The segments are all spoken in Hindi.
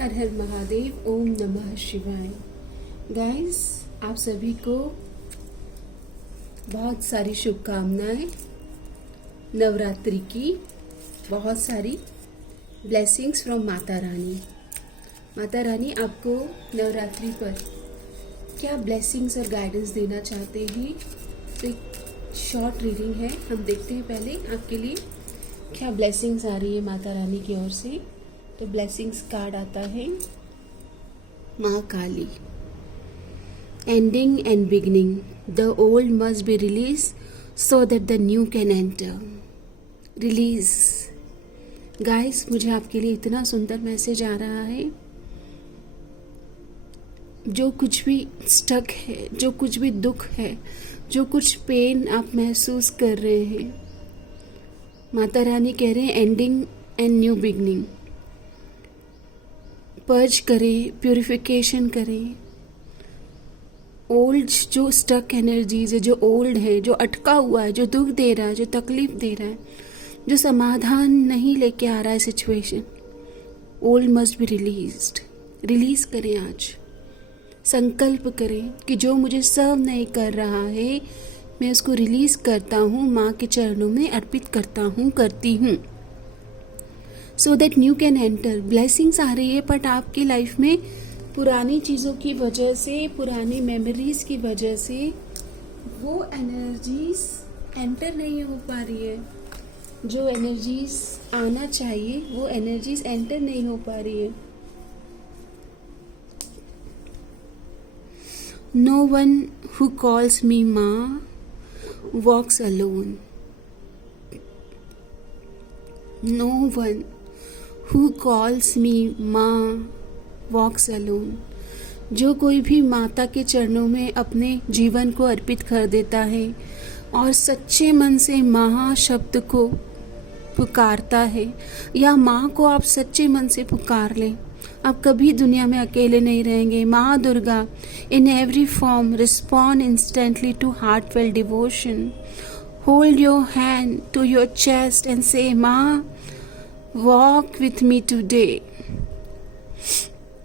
हर हर महादेव। ओम नमः शिवाय। गाइस, आप सभी को बहुत सारी शुभकामनाएं। नवरात्रि की बहुत सारी ब्लेसिंग्स फ्रॉम माता रानी। माता रानी आपको नवरात्रि पर क्या ब्लेसिंग्स और गाइडेंस देना चाहते हैं, तो एक शॉर्ट रीडिंग है, हम देखते हैं पहले आपके लिए क्या ब्लेसिंग्स आ रही है माता रानी की ओर से। तो ब्लेसिंग्स कार्ड आता है Maa Kali. Ending and beginning, the old must be release so that the new can enter. Release. Guys, मुझे आपके लिए इतना सुंदर मैसेज आ रहा है। जो कुछ भी स्टक है, जो कुछ भी दुख है, जो कुछ पेन आप महसूस कर रहे हैं, माता रानी कह रहे हैं ending and new beginning. Purge करें, प्यूरिफिकेशन करें। ओल्ड जो स्टक एनर्जीज है, जो ओल्ड है, जो अटका हुआ है, जो दुख दे रहा है, जो तकलीफ दे रहा है, जो समाधान नहीं लेके आ रहा है situation, old must be released. Release करें आज। संकल्प करें कि जो मुझे सर्व नहीं कर रहा है, मैं उसको रिलीज करता हूँ, माँ के चरणों में अर्पित करता हूँ, करती हूँ। So that new can enter. Blessings आ रही है, बट आपकी लाइफ में पुरानी चीज़ों की वजह से, पुरानी मेमोरीज की वजह से वो एनर्जीज एंटर नहीं हो पा रही है। जो एनर्जीज आना चाहिए वो एनर्जीज एंटर नहीं हो पा रही है। No one who calls me maa walks alone. No one Who calls me माँ walks alone। जो कोई भी माता के चरणों में अपने जीवन को अर्पित कर देता है और सच्चे मन से माँ शब्द को पुकारता है, या माँ को आप सच्चे मन से पुकार लें, आप कभी दुनिया में अकेले नहीं रहेंगे। माँ Durga in every form respond instantly to heartfelt devotion. Hold your hand to your chest and say Maa walk with me today।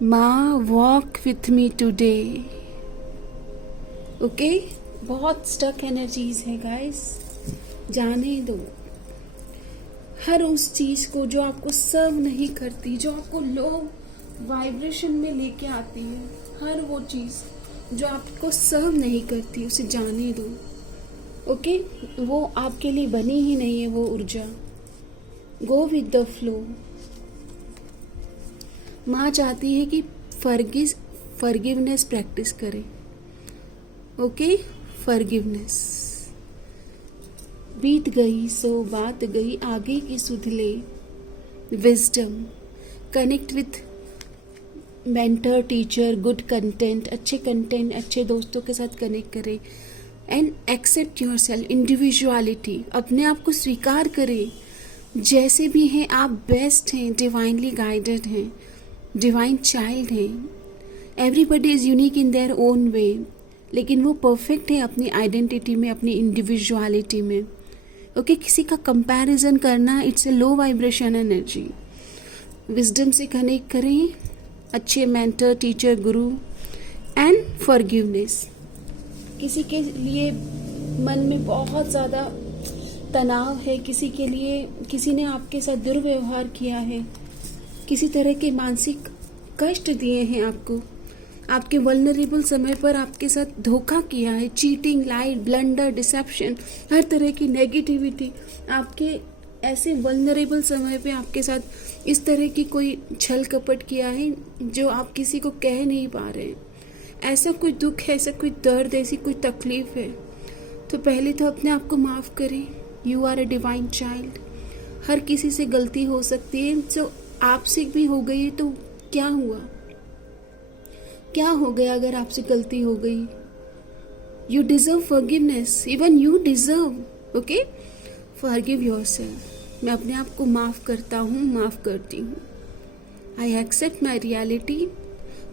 माँ walk with me today। Okay, बहुत स्टक एनर्जीज है गाइस, जाने दो। हर उस चीज को जो आपको सर्व नहीं करती, जो आपको लो वाइब्रेशन में लेके आती है, हर वो चीज जो आपको सर्व नहीं करती, उसे जाने दो। ओके, वो आपके लिए बनी ही नहीं है वो ऊर्जा। Go with the flow. माँ चाहती है कि फॉरगिवनेस प्रैक्टिस करें। Okay, forgiveness. बीत गई सो बात गई, आगे की सुध ले। Wisdom. Connect with mentor, teacher, good content, अच्छे दोस्तों के साथ कनेक्ट करें। And accept yourself, individuality. अपने आप को स्वीकार करें जैसे भी हैं आप। बेस्ट हैं, डिवाइनली गाइडेड हैं, डिवाइन चाइल्ड हैं। Everybody is unique in their own way, लेकिन वो परफेक्ट है अपनी आइडेंटिटी में, अपनी इंडिविजुअलिटी में। ओके, किसी का कंपैरिजन करना it's a low vibration energy. Wisdom से कनेक्ट करें, अच्छे mentor, teacher, Guru. And forgiveness. किसी के लिए मन में बहुत ज़्यादा तनाव है, किसी के लिए किसी ने आपके साथ दुर्व्यवहार किया है, किसी तरह के मानसिक कष्ट दिए हैं आपको, आपके वल्नरेबल समय पर आपके साथ धोखा किया है, चीटिंग, लाई, ब्लंडर, डिसेप्शन, हर तरह की नेगेटिविटी आपके ऐसे वल्नरेबल समय पे आपके साथ इस तरह की कोई छल कपट किया है जो आप किसी को कह नहीं पा रहे हैं। ऐसा कोई दुख है, ऐसा कोई दर्द, ऐसी कोई तकलीफ है, तो पहले तो अपने आप को माफ़ करें। You are a divine child. हर किसी से गलती हो सकती है, जो आपसे भी हो गई तो क्या हुआ, क्या हो गया अगर आपसे गलती हो गई। You deserve forgiveness, even you deserve. Okay, forgive yourself. मैं अपने आप को माफ़ करता हूँ, माफ़ करती हूँ। I accept my reality.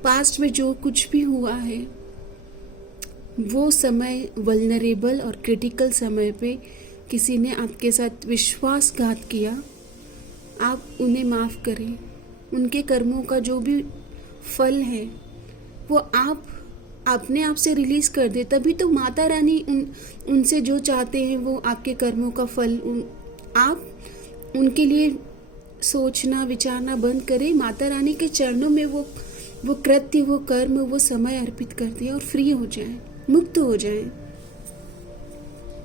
Past में जो कुछ भी हुआ है, वो समय वल्नरेबल और क्रिटिकल समय पे किसी ने आपके साथ विश्वासघात किया, आप उन्हें माफ़ करें। उनके कर्मों का जो भी फल है वो आप अपने आप से रिलीज कर दे, तभी तो माता रानी उनसे जो चाहते हैं वो आपके कर्मों का फल आप उनके लिए सोचना विचारना बंद करें, माता रानी के चरणों में वो कृत्य, वो कर्म, वो समय अर्पित कर दें और फ्री हो जाएं, मुक्त हो जाएं।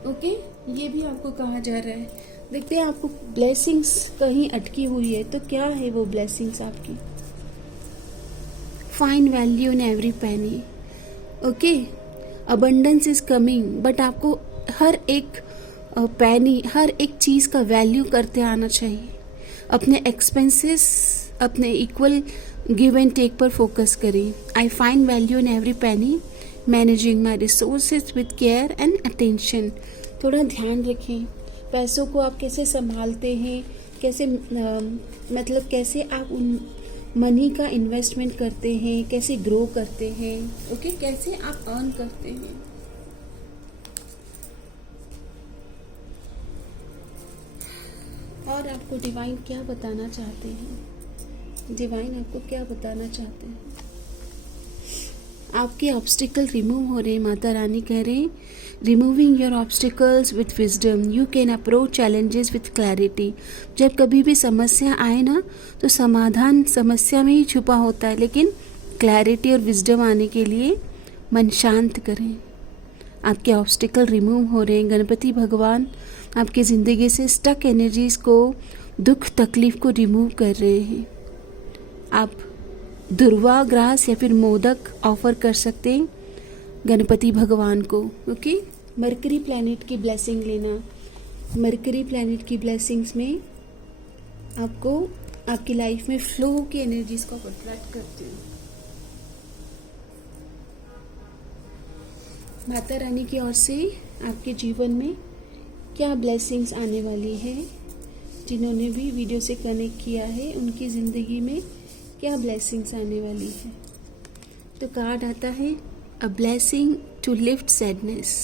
ओके, ये भी आपको कहा जा रहा है। देखते हैं आपको ब्लेसिंग्स कहीं अटकी हुई है तो क्या है वो ब्लेसिंग्स आपकी। Find value in every penny. Okay, abundance is coming, but आपको हर एक पैनी, हर एक चीज़ का वैल्यू करते आना चाहिए। अपने एक्सपेंसेस, अपने इक्वल गिव एंड टेक पर फोकस करें। I find value in every penny, managing my resources with care and attention. थोड़ा ध्यान रखें, पैसों को आप कैसे संभालते हैं, कैसे मतलब कैसे आप उन मनी का इन्वेस्टमेंट करते हैं, कैसे ग्रो करते हैं। ओके, कैसे आप अर्न करते हैं। और आपको डिवाइन क्या बताना चाहते हैं, डिवाइन आपको क्या बताना चाहते हैं। आपके ऑब्स्टिकल रिमूव हो रहे हैं, माता रानी कह रहे हैं removing your obstacles with wisdom, you can approach challenges with clarity. जब कभी भी समस्या आए ना तो समाधान समस्या में ही छुपा होता है, लेकिन क्लैरिटी और विजडम आने के लिए मन शांत करें। आपके ऑब्स्टिकल रिमूव हो रहे हैं। गणपति भगवान आपकी ज़िंदगी से स्टक एनर्जीज़ को, दुख तकलीफ को रिमूव कर रहे हैं। आप दुर्वा ग्रास या फिर मोदक ऑफर कर सकते हैं गणपति भगवान को। ओके, मरकरी प्लैनेट की ब्लेसिंग लेना। मरकरी प्लैनेट की ब्लेसिंग्स में आपको आपकी लाइफ में फ्लो की एनर्जीज को अट्रैक्ट करते हैं। माता रानी की ओर से आपके जीवन में क्या ब्लेसिंग्स आने वाली है। जिन्होंने भी वीडियो से कनेक्ट किया है उनकी ज़िंदगी में क्या ब्लेसिंग्स आने वाली है। तो कार्ड आता है a blessing to lift sadness.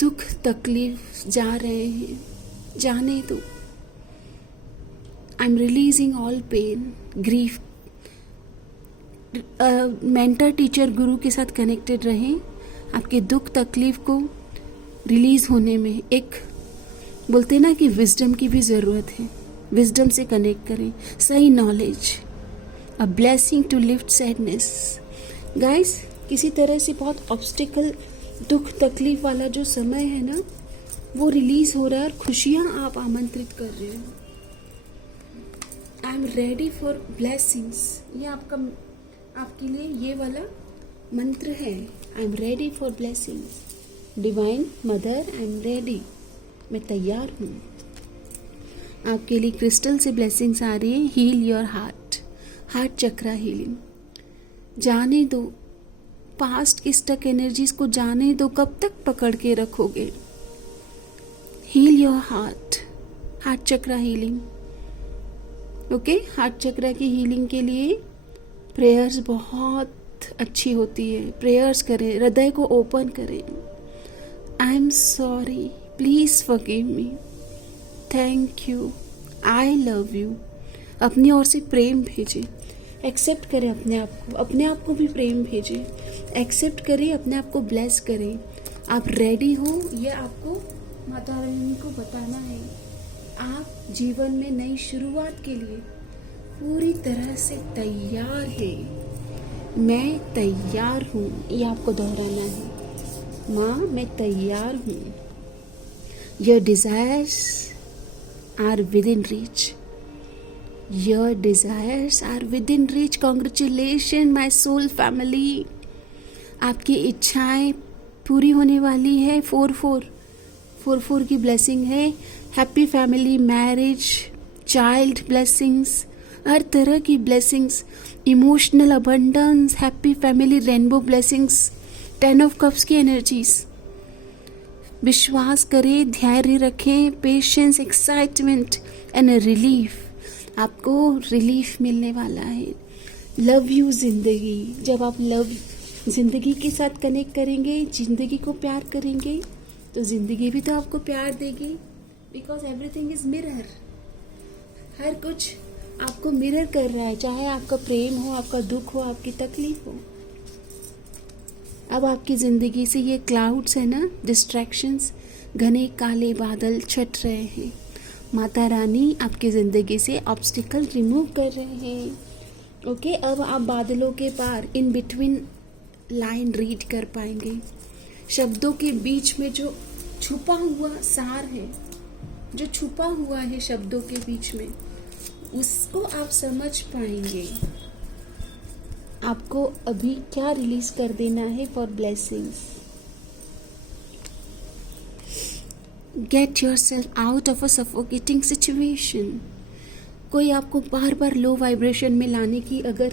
दुख तकलीफ जा रहे हैं, जाने दो। I am releasing all pain grief. Mentor teacher guru के साथ कनेक्टेड रहें। आपके दुख तकलीफ को रिलीज होने में एक बोलते ना कि विजडम की भी ज़रूरत है, विजडम से कनेक्ट करें, सही knowledge. A blessing to lift sadness. Guys, किसी तरह से बहुत ऑब्स्टिकल, दुख तकलीफ वाला जो समय है ना वो रिलीज हो रहा है और खुशियाँ आप आमंत्रित कर रहे हो। I am ready for blessings, ये आपके लिए ये वाला मंत्र है। I am ready for blessings. Divine mother, I am ready, मैं तैयार हूँ। आपके लिए क्रिस्टल से ब्लेसिंग्स आ रही है। Heal your heart, heart chakra healing. जाने दो पास्ट की स्टक एनर्जीज को, जाने दो। कब तक पकड़ के रखोगे। Heal your heart, heart chakra healing. Okay, heart chakra की हीलिंग के लिए प्रेयर्स बहुत अच्छी होती है। प्रेयर्स करें, हृदय को ओपन करें। I am sorry, please forgive me, thank you, I love you. अपनी ओर से प्रेम भेजें। एक्सेप्ट करें अपने आप को भी प्रेम भेजें। एक्सेप्ट करें, अपने आप को ब्लेस करें। आप रेडी हो, ये आपको माता रानी को बताना है। आप जीवन में नई शुरुआत के लिए पूरी तरह से तैयार है। मैं तैयार हूँ, ये आपको दोहराना है। माँ, मैं तैयार हूँ। Your desires are within reach. Your desires are within reach. Congratulations, my soul family. आपकी इच्छाएं पूरी होने वाली है। 4-4 की ब्लेसिंग है। Happy family, marriage, child blessings, हर तरह की blessings, emotional abundance, happy family, rainbow blessings, 10 of cups की एनर्जीज। विश्वास करें, धैर्य रखें, पेशेंस, एक्साइटमेंट एंड रिलीफ। आपको रिलीफ मिलने वाला है। लव यू जिंदगी। जब आप लव जिंदगी के साथ कनेक्ट करेंगे, जिंदगी को प्यार करेंगे, तो जिंदगी भी तो आपको प्यार देगी। Because everything is mirror. हर कुछ आपको मिरर कर रहा है, चाहे आपका प्रेम हो, आपका दुख हो, आपकी तकलीफ हो। अब आपकी ज़िंदगी से ये क्लाउड्स है ना, डिस्ट्रैक्शंस, घने काले बादल छट रहे हैं। माता रानी आपकी ज़िंदगी से ऑब्स्टिकल रिमूव कर रहे हैं। ओके, अब आप बादलों के पार इन बिटवीन लाइन रीड कर पाएंगे। शब्दों के बीच में जो छुपा हुआ सार है, जो छुपा हुआ है शब्दों के बीच में, उसको आप समझ पाएंगे। आपको अभी क्या रिलीज कर देना है for blessings. Get yourself out of a suffocating situation. कोई आपको बार बार लो वाइब्रेशन में लाने की अगर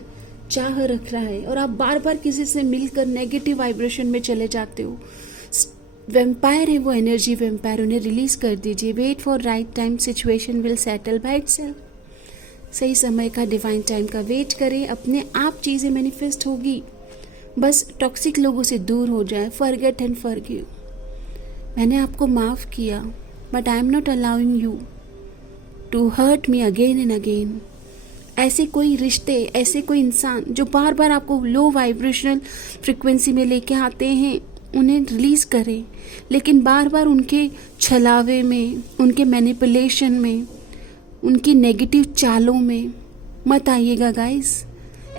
चाह रख रहा है और आप बार बार किसी से मिलकर नेगेटिव वाइब्रेशन में चले जाते हो, वेम्पायर है वो, एनर्जी वेम्पायर, उन्हें रिलीज कर दीजिए। Wait for right time, situation will settle by itself. सही समय का, डिवाइन टाइम का वेट करें, अपने आप चीज़ें मैनिफेस्ट होगी। बस टॉक्सिक लोगों से दूर हो जाए। Forget and forgive. मैंने आपको माफ़ किया, but I am not allowing you to hurt me again and again. ऐसे कोई रिश्ते, ऐसे कोई इंसान जो बार बार आपको लो वाइब्रेशनल फ्रिक्वेंसी में लेके आते हैं, उन्हें रिलीज़ करें। लेकिन बार बार उनके छलावे में, उनके मैनिपुलेशन में, उनकी नेगेटिव चालों में मत आइएगा guys.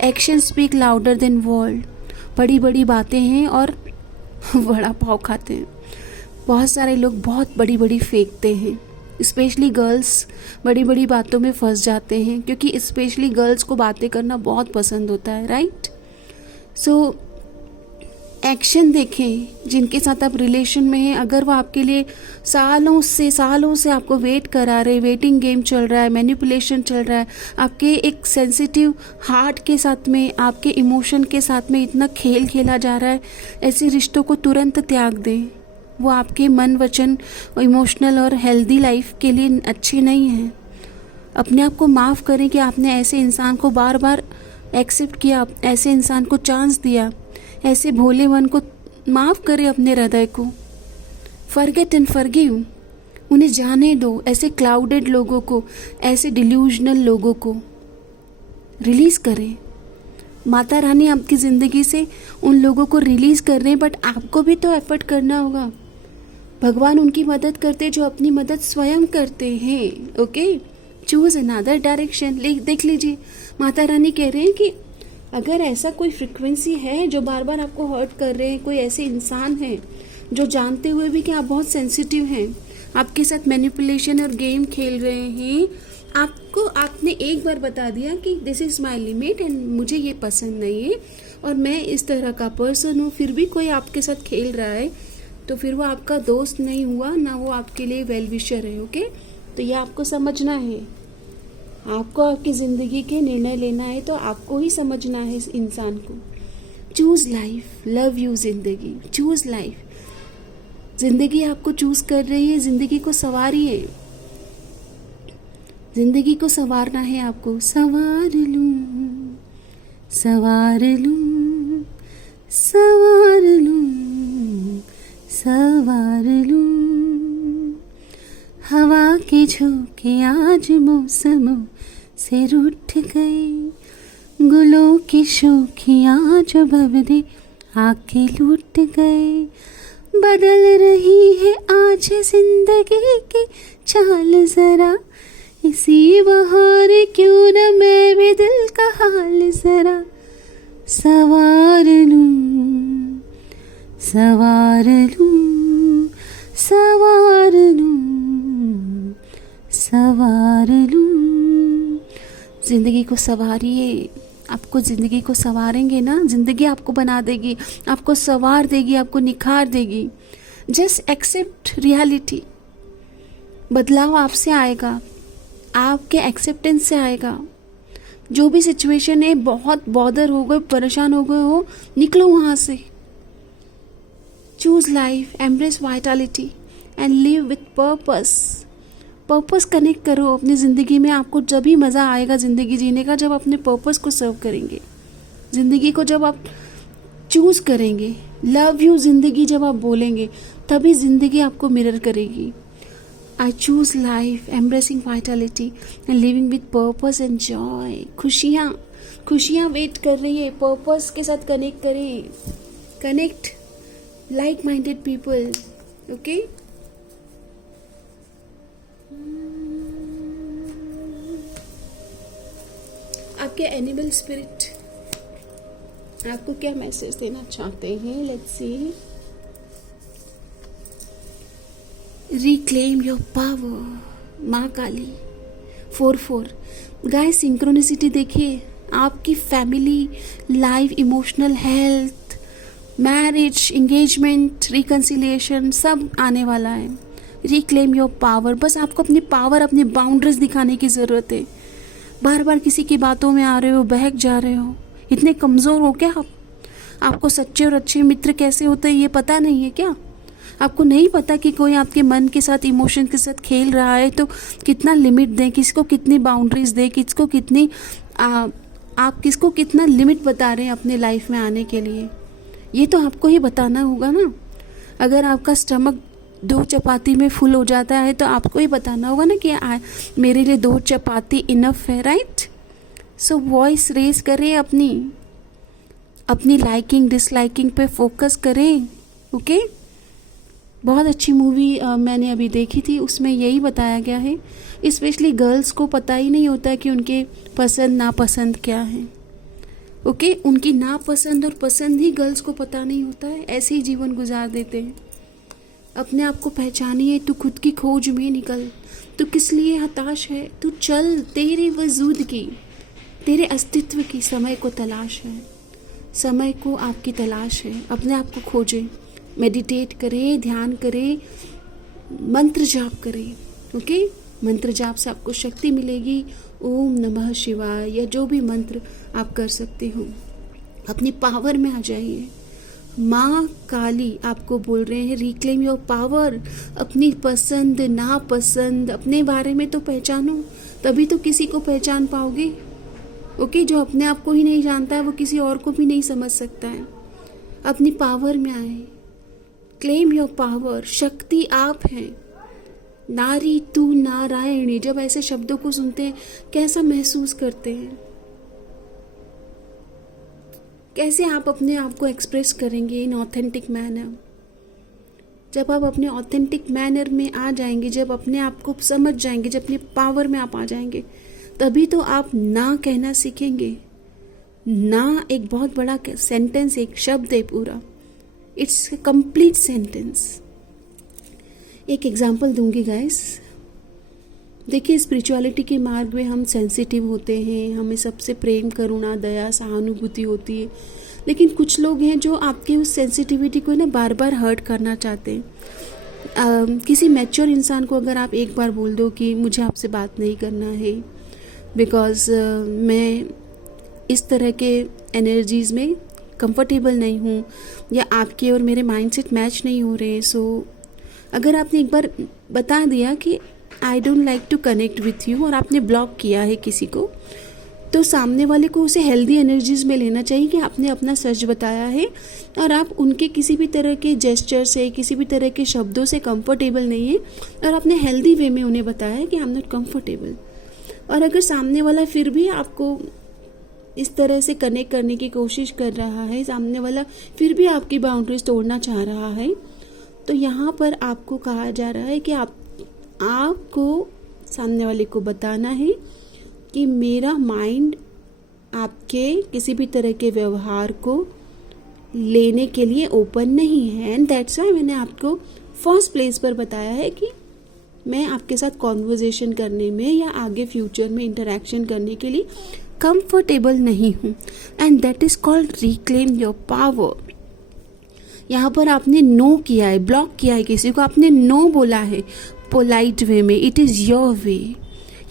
Action speak louder than word. बड़ी बड़ी बातें हैं और बड़ा पाव खाते हैं। बहुत सारे लोग बहुत बड़ी बड़ी फेंकते हैं, स्पेशली गर्ल्स बड़ी बड़ी बातों में फंस जाते हैं, क्योंकि स्पेशली गर्ल्स को बातें करना बहुत पसंद होता है, राइट। सो एक्शन देखें। जिनके साथ आप रिलेशन में हैं, अगर वो आपके लिए सालों से आपको वेट करा रहे, वेटिंग गेम चल रहा है, मैनिपुलेशन चल रहा है, आपके एक सेंसिटिव हार्ट के साथ में, आपके इमोशन के साथ में इतना खेल खेला जा रहा है, ऐसे रिश्तों को तुरंत त्याग दें। वो आपके मन, वचन, इमोशनल और हेल्दी लाइफ के लिए अच्छे नहीं हैं। अपने आप को माफ़ करें कि आपने ऐसे इंसान को बार बार एक्सेप्ट किया, ऐसे इंसान को चांस दिया। ऐसे भोले मन को माफ़ करें, अपने हृदय को। Forget and forgive. उन्हें जाने दो। ऐसे क्लाउडेड लोगों को, ऐसे डिल्यूजनल लोगों को रिलीज़ करें। माता रानी आपकी ज़िंदगी से उन लोगों को रिलीज़ कर रहे हैं, बट आपको भी तो एफर्ट करना होगा। भगवान उनकी मदद करते जो अपनी मदद स्वयं करते हैं। Okay, choose another direction. देख लीजिए, माता रानी कह रहे हैं कि अगर ऐसा कोई फ्रिक्वेंसी है जो बार बार आपको हर्ट कर रहे हैं, कोई ऐसे इंसान है जो जानते हुए भी कि आप बहुत सेंसिटिव हैं, आपके साथ मैनिपुलेशन और गेम खेल रहे हैं, आपने एक बार बता दिया कि this is my limit and मुझे ये पसंद नहीं है और मैं इस तरह का पर्सन हूँ, फिर भी कोई आपके साथ खेल रहा है, तो फिर वो आपका दोस्त नहीं हुआ ना, वो आपके लिए वेल विशर है। ओके, तो ये आपको समझना है। आपको आपकी ज़िंदगी के निर्णय लेना है, तो आपको ही समझना है इस इंसान को। चूज़ लाइफ, लव यू ज़िंदगी, चूज़ लाइफ। ज़िंदगी आपको चूज़ कर रही है, ज़िंदगी को संवारिए। ज़िंदगी को संवारना है आपको। संवार लूं, संवार लूं, संवार लूं, संवार लूं। हवा के झोंके आज मौसमों से रूठ गए, गुलों की शोखियाँ जो भवदे आके लूट गए। बदल रही है आज जिंदगी की चाल जरा, इसी बहार क्यों न मैं भी दिल का हाल जरा सवार लूं, सवार लूं, सवार लूं, सवार लूं। जिंदगी को संवारिए। आपको ज़िंदगी को संवारेंगे ना, ज़िंदगी आपको बना देगी, आपको संवार देगी, आपको निखार देगी। Just accept reality. बदलाव आपसे आएगा, आपके एक्सेप्टेंस से आएगा। जो भी सिचुएशन है, बहुत बॉदर हो गए, परेशान हो गए हो, निकलो वहाँ से। Choose life, embrace Vitality and live with purpose. Purpose connect करो अपनी ज़िंदगी में। आपको जब ही मज़ा आएगा ज़िंदगी जीने का, जब अपने पर्पस को सर्व करेंगे। ज़िंदगी को जब आप चूज़ करेंगे, लव यू ज़िंदगी जब आप बोलेंगे, तभी ज़िंदगी आपको मिरर करेगी। I choose life, embracing vitality and living with purpose and joy. खुशियाँ वेट कर रही है, पर्पस के साथ कनेक्ट करें, connect like minded people. Okay, आपके एनिमल स्पिरिट आपको क्या मैसेज देना चाहते हैं? Let's see. Reclaim your power, माँ काली. 4-4. गाइस, सिंक्रोनिसिटी देखिए. आपकी family life, emotional health, marriage, engagement, reconciliation सब आने वाला है. Reclaim your power. बस आपको अपनी पावर, अपनी बाउंड्रीज दिखाने की ज़रूरत है. बार बार किसी की बातों में आ रहे हो, बहक जा रहे हो, इतने कमज़ोर हो क्या आप? आपको सच्चे और अच्छे मित्र कैसे होते हैं ये पता नहीं है क्या? आपको नहीं पता कि कोई आपके मन के साथ, इमोशन के साथ खेल रहा है तो कितना लिमिट दें, किसको कितनी बाउंड्रीज दें, किसको कितनी आप किसको कितना लिमिट बता रहे हैं अपने लाइफ में आने के लिए? ये तो आपको ही बताना होगा ना. अगर आपका स्टमक 2 चपाती में फुल हो जाता है तो आपको ही बताना होगा ना कि मेरे लिए 2 चपाती इनफ है, राइट? सो वॉइस रेज करें, अपनी लाइकिंग डिसलाइकिंग पे फोकस करें. ओके, बहुत अच्छी मूवी मैंने अभी देखी थी, उसमें यही बताया गया है. स्पेशली गर्ल्स को पता ही नहीं होता कि उनके पसंद नापसंद क्या है. ओके, उनकी नापसंद और पसंद ही गर्ल्स को पता नहीं होता है. ऐसे ही जीवन गुजार देते हैं. अपने आप को पहचानिए. तू खुद की खोज में निकल. तू किस लिए हताश है? तू चल. तेरे वजूद की, तेरे अस्तित्व की समय को तलाश है. समय को आपकी तलाश है. अपने आप को खोजें. मेडिटेट करें, ध्यान करें, मंत्र जाप करें. ओके, मंत्र जाप से आपको शक्ति मिलेगी. ओम नमः शिवाय या जो भी मंत्र आप कर सकते हो. अपनी पावर में आ जाइए. माँ काली आपको बोल रहे हैं रिक्लेम योर पावर. अपनी पसंद नापसंद अपने बारे में तो पहचानो, तभी तो किसी को पहचान पाओगे. ओके, जो अपने आप को ही नहीं जानता है वो किसी और को भी नहीं समझ सकता है. अपनी पावर में आए. Claim your power. शक्ति आप हैं. नारी तू नारायणी. जब ऐसे शब्दों को सुनते हैं कैसा महसूस करते हैं? कैसे आप अपने आप को एक्सप्रेस करेंगे इन ऑथेंटिक मैनर? जब आप अपने ऑथेंटिक मैनर में आ जाएंगे, जब अपने आप को समझ जाएंगे, जब अपनी पावर में आप आ जाएंगे, तभी तो आप ना कहना सीखेंगे. ना एक बहुत बड़ा सेंटेंस, एक शब्द है पूरा. It's a complete sentence. एक एग्जांपल दूंगी गाइस. देखिए, स्पिरिचुअलिटी के मार्ग में हम सेंसिटिव होते हैं, हमें सबसे प्रेम, करुणा, दया, सहानुभूति होती है. लेकिन कुछ लोग हैं जो आपके उस सेंसिटिविटी को ना बार बार हर्ट करना चाहते हैं. किसी मैच्योर इंसान को अगर आप एक बार बोल दो कि मुझे आपसे बात नहीं करना है बिकॉज मैं इस तरह के एनर्जीज़ में कंफर्टेबल नहीं हूँ, या आपके और मेरे माइंडसेट मैच नहीं हो रहे, सो अगर आपने एक बार बता दिया कि I don't like to connect with you और आपने ब्लॉक किया है किसी को, तो सामने वाले को उसे हेल्दी एनर्जीज में लेना चाहिए कि आपने अपना सच बताया है और आप उनके किसी भी तरह के जेस्चर से, किसी भी तरह के शब्दों से कंफर्टेबल नहीं है और आपने हेल्दी वे में उन्हें बताया है कि आई एम नॉट कंफर्टेबल. और अगर सामने वाला फिर भी आपको इस तरह से कनेक्ट करने की कोशिश कर रहा है, सामने वाला फिर भी आपकी बाउंड्रीज तोड़ना चाह रहा है, तो यहाँ पर आपको कहा जा रहा है कि आपको सामने वाले को बताना है कि मेरा माइंड आपके किसी भी तरह के व्यवहार को लेने के लिए ओपन नहीं है. एंड दैट्स वाई मैंने आपको फर्स्ट प्लेस पर बताया है कि मैं आपके साथ कॉन्वर्जेशन करने में या आगे फ्यूचर में इंटरेक्शन करने के लिए कंफर्टेबल नहीं हूँ. And that is called reclaim your power. यहाँ पर आपने नो किया है, ब्लॉक किया है किसी को, आपने नो बोला है पोलाइट वे में. It is your way.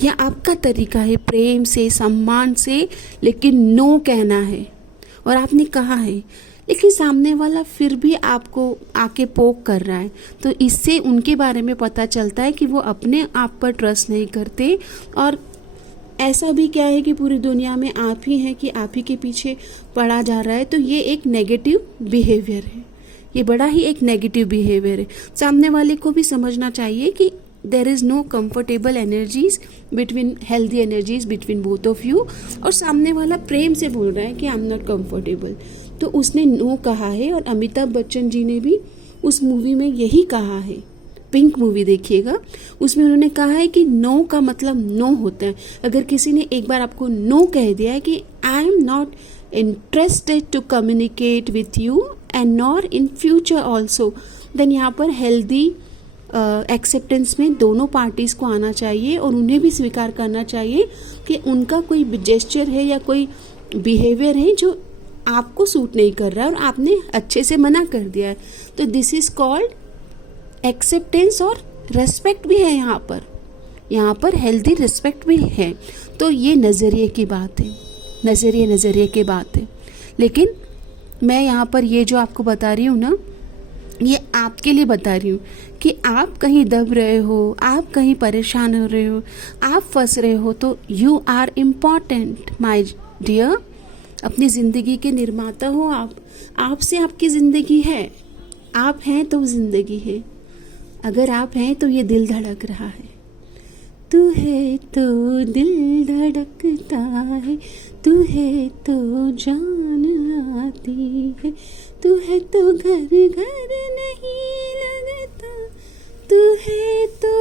यह आपका तरीका है प्रेम से, सम्मान से, लेकिन नो कहना है और आपने कहा है. लेकिन सामने वाला फिर भी आपको आके पोक कर रहा है, तो इससे उनके बारे में पता चलता है कि वो अपने आप पर ट्रस्ट नहीं करते. और ऐसा भी क्या है कि पूरी दुनिया में आप ही हैं कि आप ही के पीछे पड़ा जा रहा है. तो ये एक नेगेटिव बिहेवियर है, ये बड़ा ही एक नेगेटिव बिहेवियर है. सामने वाले को भी समझना चाहिए कि there is no comfortable energies between, healthy energies between both of you, और सामने वाला प्रेम से बोल रहा है कि आई एम नॉट कंफर्टेबल, तो उसने नो कहा है। और अमिताभ बच्चन जी ने भी उस मूवी में यही कहा है, पिंक मूवी देखिएगा, उसमें उन्होंने कहा है कि नो का मतलब नो होता है। अगर किसी ने एक बार आपको नो कह दिया है कि I am not interested to communicate with you and nor in future also, then यहाँ पर हेल्दी एक्सेप्टेंस में दोनों पार्टीज़ को आना चाहिए और उन्हें भी स्वीकार करना चाहिए कि उनका कोई जेस्चर है या कोई बिहेवियर है जो आपको सूट नहीं कर रहा है और आपने अच्छे से मना कर दिया है। तो दिस इज कॉल्ड एक्सेप्टेंस, और रेस्पेक्ट भी है यहाँ पर हेल्दी रिस्पेक्ट भी है। तो ये नज़रिए की बात है, नज़रिए की बात है। लेकिन मैं यहाँ पर ये जो आपको बता रही हूँ ना, ये आपके लिए बता रही हूँ कि आप कहीं दब रहे हो, आप कहीं परेशान हो रहे हो, आप फंस रहे हो, तो you are important my dear. अपनी ज़िंदगी के निर्माता हो आप, आपसे आपकी ज़िंदगी है, आप हैं तो ज़िंदगी है। अगर आप हैं तो ये दिल धड़क रहा है, तू है तो दिल धड़कता है, तू है तो जान आती है, तू है तो घर घर नहीं लगता, तू है तो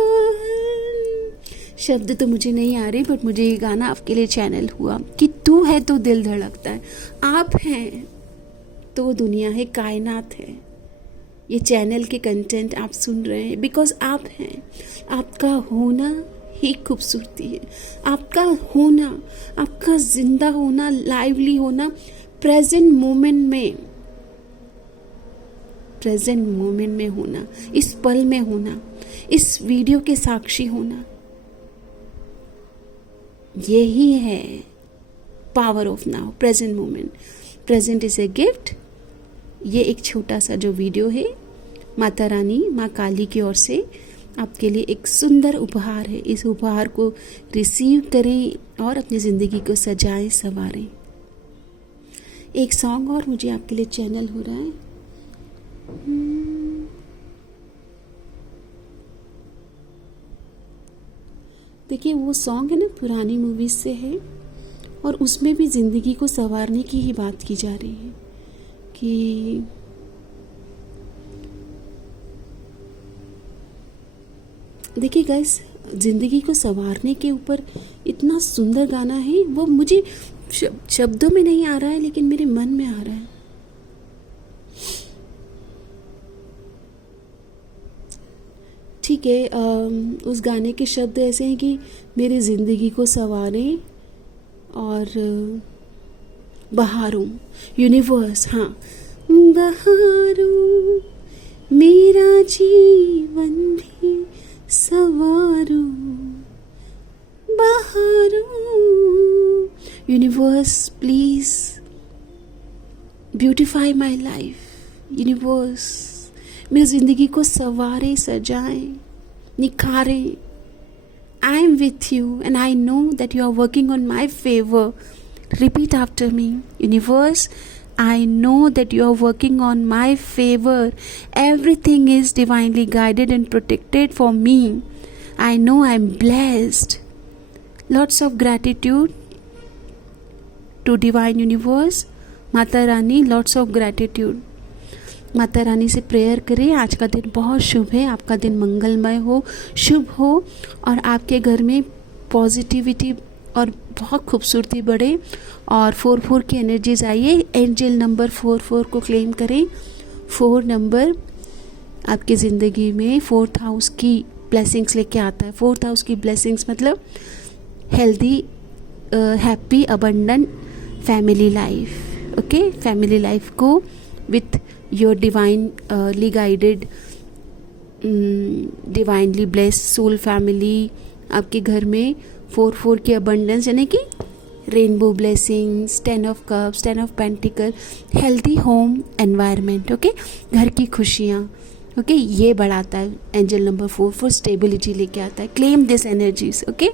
शब्द तो मुझे नहीं आ रहे, बट मुझे ये गाना आपके लिए चैनल हुआ कि तू है तो दिल धड़कता है। आप हैं तो दुनिया है, कायनात है। ये चैनल के कंटेंट आप सुन रहे हैं बिकॉज आप हैं। आपका होना ही खूबसूरती है, आपका होना, आपका जिंदा होना, लाइवली होना, प्रेजेंट मोमेंट में होना, इस पल में होना, इस वीडियो के साक्षी होना, यही है power of now, present moment. Present is a gift. ये एक छोटा सा जो वीडियो है, माता रानी, माँ काली की ओर से आपके लिए एक सुंदर उपहार है। इस उपहार को रिसीव करें और अपनी ज़िंदगी को सजाएं, संवारें। एक सॉन्ग और मुझे आपके लिए चैनल हो रहा है। देखिए वो सॉन्ग है ना, पुरानी मूवीज से है, और उसमें भी ज़िंदगी को संवारने की ही बात की जा रही है कि देखिए गाइस, ज़िंदगी को संवारने के ऊपर इतना सुंदर गाना है, वो मुझे शब्दों में नहीं आ रहा है लेकिन मेरे मन में आ रहा है। ठीक है, उस गाने के शब्द ऐसे हैं कि मेरी ज़िंदगी को संवारें और बहारों, यूनिवर्स, हाँ, बहारों मेरा जीवन भी सवारो, बहारों, universe please beautify my life. Universe मेरी ज़िंदगी को संवारे, सजाएं, निखारें। I am with you and I know that you are working on my favor. Repeat after me. Universe, I know that you are working on my favor. Everything is divinely guided and protected for me. I know I am blessed. Lots of gratitude to Divine Universe. Mata Rani, lots of gratitude. Mata Rani से प्रेयर करें। आज का दिन बहुत शुभ है, आपका दिन मंगलमय हो, शुभ हो, और आपके घर में पॉजिटिविटी और बहुत खूबसूरती बढ़े, और 4-4 की एनर्जीज आइए। एंजल नंबर 4-4 को क्लेम करें। 4 नंबर आपकी ज़िंदगी में 4th हाउस की ब्लेसिंग्स लेके आता है। 4th हाउस की ब्लेसिंग्स मतलब healthy, happy, abundant family life. Okay, family life को with your divinely guided, divinely blessed soul family, आपके घर में 4-4 की अबंडेंस, यानी कि rainbow blessings, 10 of cups, 10 of pentacle, healthy home environment. Okay, घर की खुशियाँ, ओके, ये बढ़ाता है। एंजल नंबर 4-4 स्टेबिलिटी लेके आता है। Claim this energies. ओके,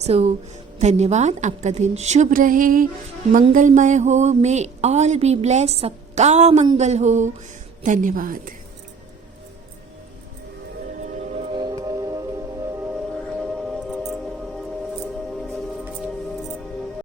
सो धन्यवाद। आपका दिन शुभ रहे, मंगलमय हो। मे ऑल बी ब्लेस, सबका मंगल हो। धन्यवाद।